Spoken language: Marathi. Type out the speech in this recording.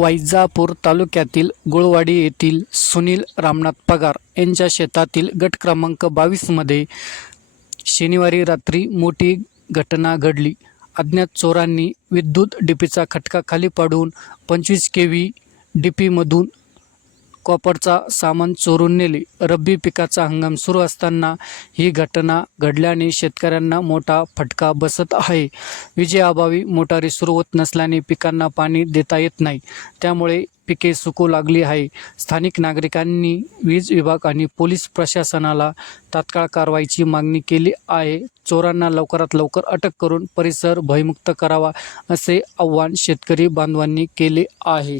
वैजापूर तालुक्यातील गुळवाडी येथील सुनील रामनाथ पगार यांच्या शेतातील गट क्रमांक बावीसमध्ये शनिवारी रात्री मोठी घटना घडली. अज्ञात चोरांनी विद्युत डीपीचा खटका खाली पाडून पंचवीस के व्ही डीपीमधून कॉपरचा सामान चोरून नेले. रब्बी पिकाचा हंगाम सुरू असताना ही घटना घडल्याने शेतकऱ्यांना मोठा फटका बसत आहे. विजेअभावी मोटारी सुरू होत नसल्याने पिकांना पाणी देता येत नाही. त्यामुळे पिके सुकू लागली आहे. स्थानिक नागरिकांनी वीज विभाग आणि पोलीस प्रशासनाला तात्काळ कारवाईची मागणी केली आहे. चोरांना लवकरात लवकर अटक करून परिसर भयमुक्त करावा असे आव्हान शेतकरी बांधवांनी केले आहे.